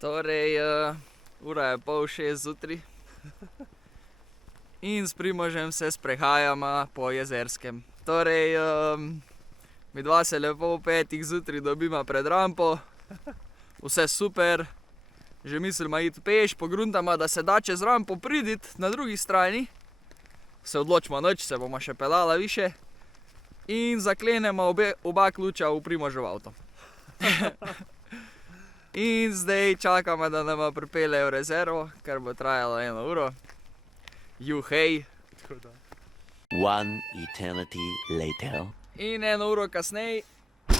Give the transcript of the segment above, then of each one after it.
Torej, ura je 5:30 zjutraj in s Primožem se sprehajamo po Jezerskem. Torej, midva se lepo ob 5 zjutraj dobima pred rampo, vse super, že mislimo iti peš, pogruntama, da se da čez rampo priditi na drugi strani. Se odločimo nič, se bomo še peljala više in zaklenemo oba ključa v Primožev avto. In zdaj čakamo, da nama pripeljejo rezervo, kar bo trajalo 1 uro. Juhej. One eternity later. In 1 uro kasneje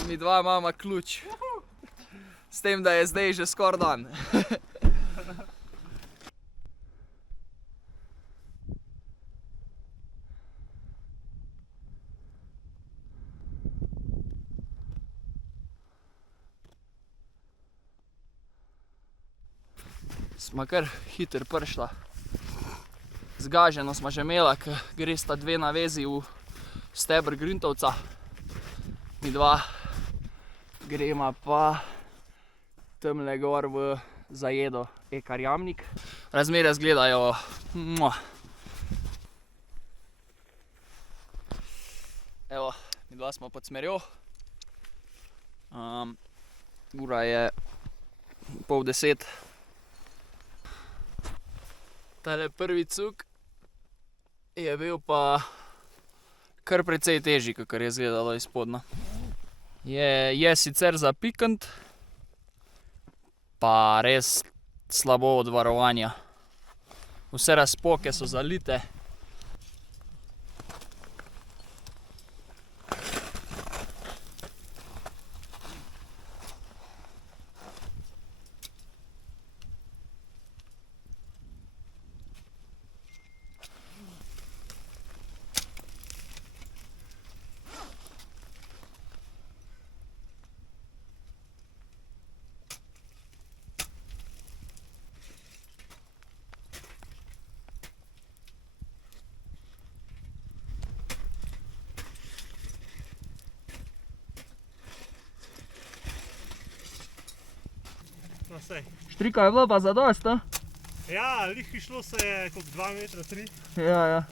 midva imamo ključ. S tem, da je zdaj že skoraj dan. Sva kar hitro prišla. Zgaženo sva že imela, ker gresta 2 navezi v steber Grintovca. Midva greva pa tamle gor v zajedo Ekar Jamnik. Razmere izgledajo Evo, midva smo pod smerjo. Ura je 9:30. Tale prvi cuk je bil pa kar precej težji, kakor je izgledalo izspodno. Je sicer za pikant, pa res slabo od varovanja. Vse razpoke so zalite. No, sej. Štrika je bila pa zadost, no? Ja, lih išlo se je koliko 2 metra 3. Ja.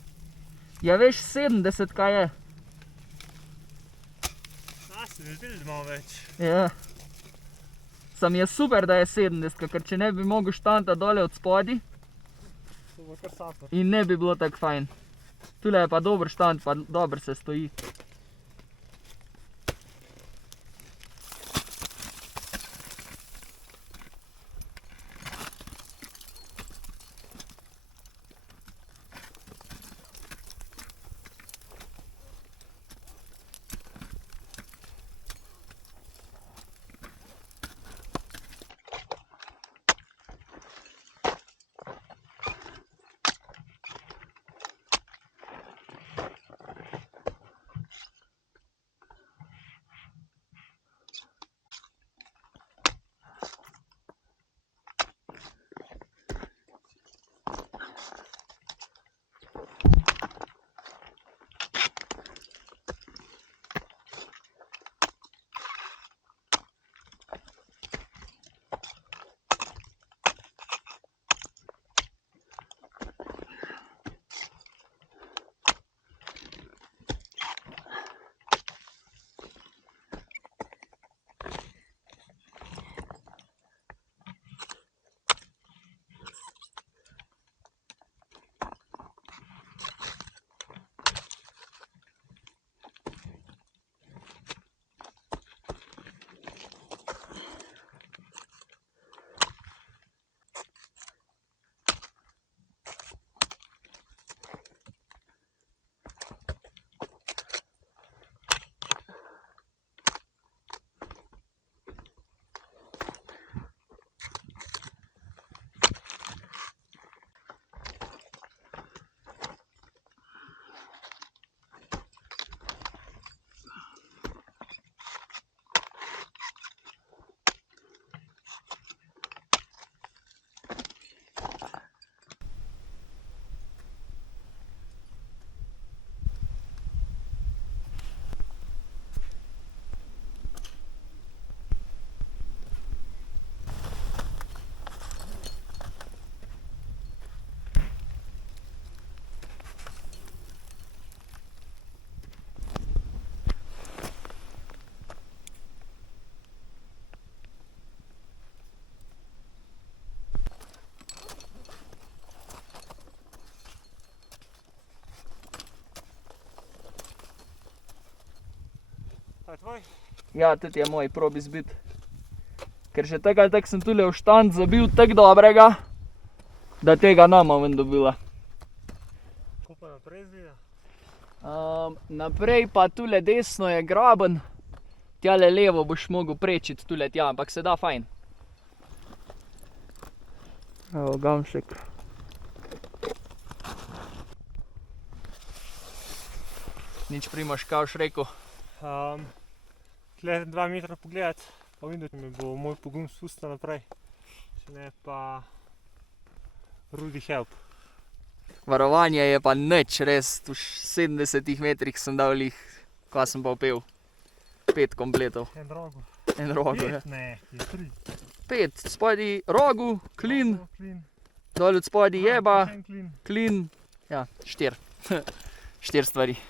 Ja, veš, 70 kaj je. Se mi zdeli, da malo več. Ja. Sam je super, da je 70, ker če ne bi mogel štanta dole od spodi To bo kar sapo. in ne bi bilo tako fajn. Tule je pa dober štant, pa dobro se stoji. Pa je tvoj? Ja, tudi je moj, probi zbit. Ker že tak ali tak sem tule v štand zabil tak dobrega, da tega nama ven dobila. Ko pa naprej zgleda? Naprej pa tule desno je graben, tjale levo boš mogel prečiti tule tja, ampak se da fajn. Evo, gamšek. Nič Primož, kaj boš rekel? Tle 2 metra pogledat, pa vidim, da mi bo moj pogum spustil naprej. Če ne pa Rudi help. Varovanje je pa nič, res, v 70 metrih sem dal lih, kva sem pa upel. 5 kompletov. En rogu. En rogu, ja. 5, ne, je 3. 5, spodaj rogu, klin, Klin. dol od spodaj jeba, En klin. klin, ja, 4. 4 stvari.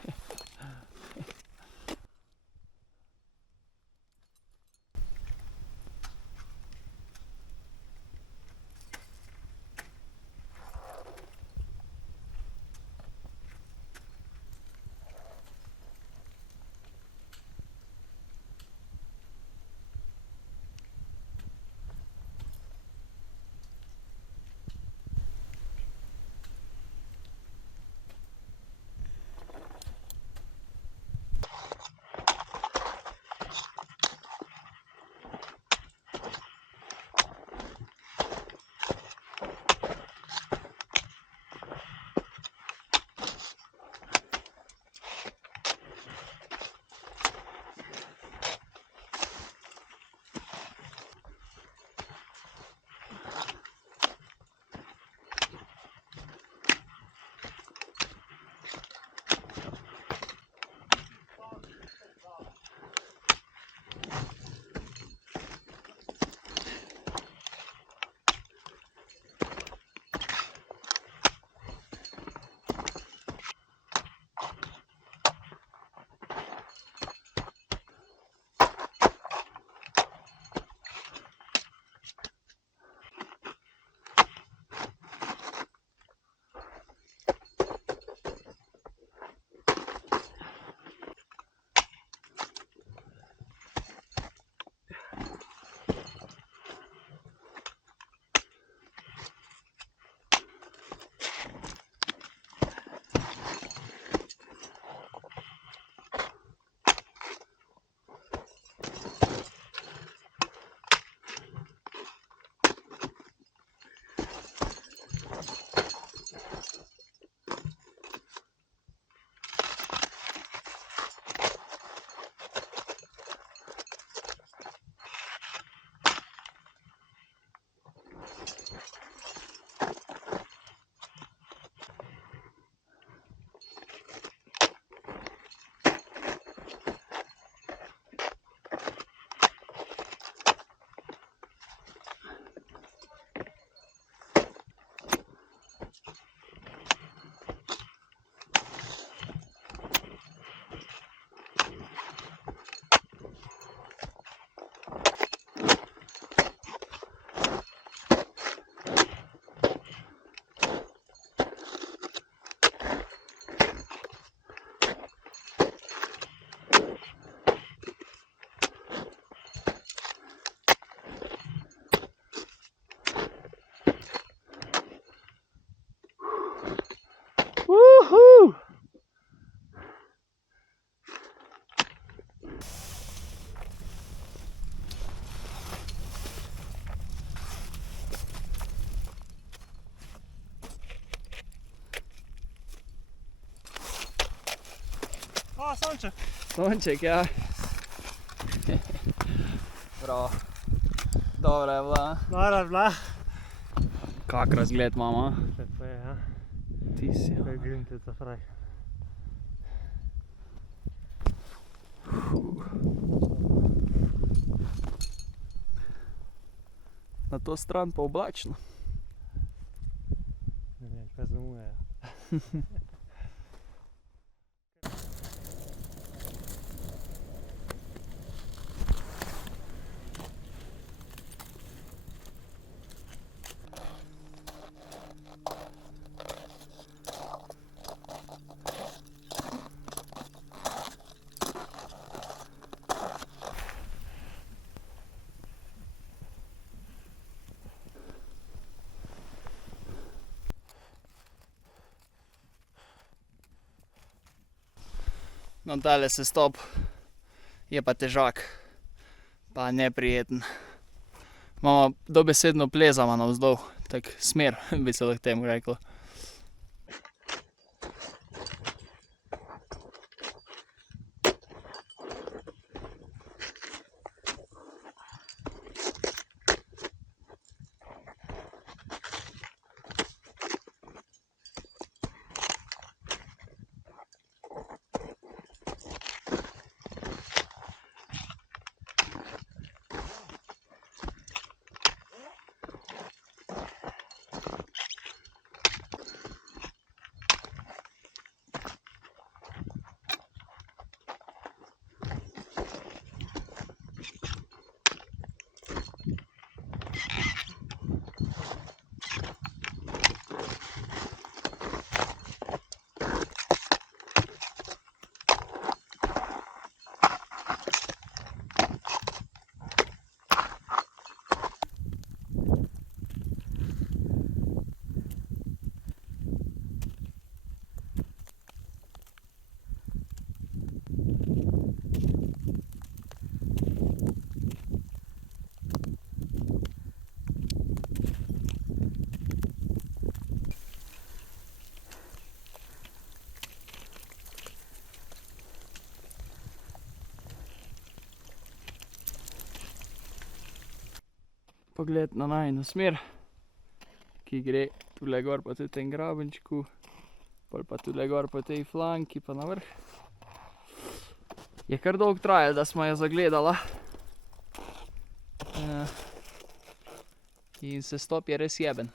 Sonček. Sonček, ja. Bravo. Dobra je bila. Dobra je bila. Kak razgled imamo, a? Lepo je, ja. Ti si. To je grintica fraj. Na to stran pa oblačno. Ne vem, kaj zamuje. No, tale se stop je pa težak, pa neprijeten. Imamo dobesedno plezama navzdol, tak smer bi se lahko temu reklo. Pogled na najino smer, ki gre tule gor po tem grabenčku, pol pa tule gor po tej flanki pa na vrh. Je kar dolgo trajalo, da smo jo zagledala. In sestop je res jeben.